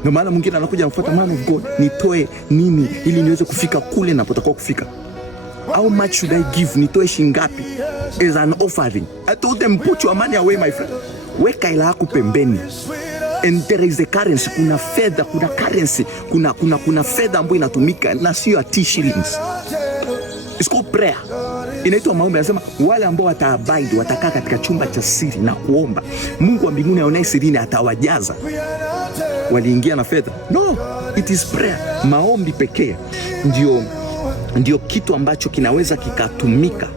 Ndio maana mwingine anakuja anafuata, man of God, nitoe nini ili niweze kufika kule napotakiwa kufika? How much should I give? Nitoe shingapi as an offering? I told them, put your money away, my friend. Weka hela yako pembeni. And there is a currency, kuna fedha, kuna currency, kuna fedha ambayo inatumika na sio ya shillings. It's called prayer. Inaitwa maombi. Anasema wale ambao wataabide, watakaa katika chumba cha siri na kuomba, Mungu wa mbinguni aonaye sirini atawajaza. Waliingia na fedha? No, it is prayer. Maombi pekee ndio kitu ambacho kinaweza kikatumika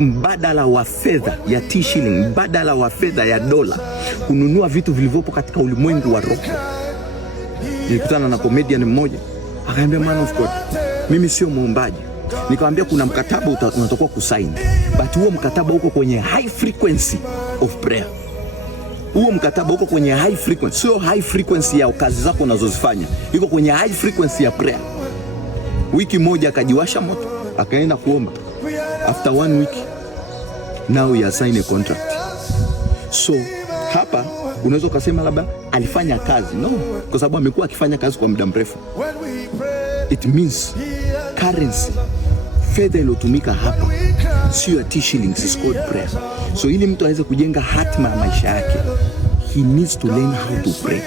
mbadala wa fedha ya shilling, mbadala wa fedha ya dola, kununua vitu vilivyopo katika ulimwengu wa roho. Nilikutana na comedian mmoja, akaambia, man of God, mimi sio muombaji. Nikamwambia kuna mkataba unatakiwa kusaini, but huo mkataba uko kwenye high frequency of prayer. Huo mkataba uko kwenye high frequency, sio high frequency ya kazi zako unazozifanya, iko kwenye high frequency ya prayer. Wiki moja akajiwasha moto, akaenda kuomba. After 1 week, now he has signed a contract. So hapa unaweza kusema labda alifanya kazi. No, kwa sababu amekuwa akifanya kazi kwa muda mrefu. It means currency, fedha iliyotumika hapa sio ya shillings, is called prayer. So ili mtu aweze kujenga hatima ya maisha yake, he needs to learn how to pray.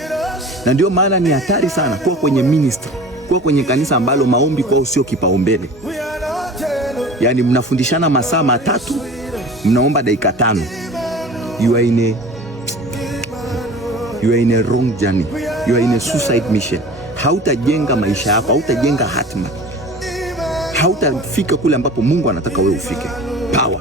Na ndio maana ni hatari sana kuwa kwenye ministry, kuwa kwenye kanisa ambalo maombi kwao sio kipaumbele. Yani mnafundishana masaa 3, mnaomba dakika 5. You are in a wrong journey. You are in a suicide mission. Hautajenga maisha yako, hautajenga hatima, hautafika kule ambapo Mungu anataka wewe ufike. Power.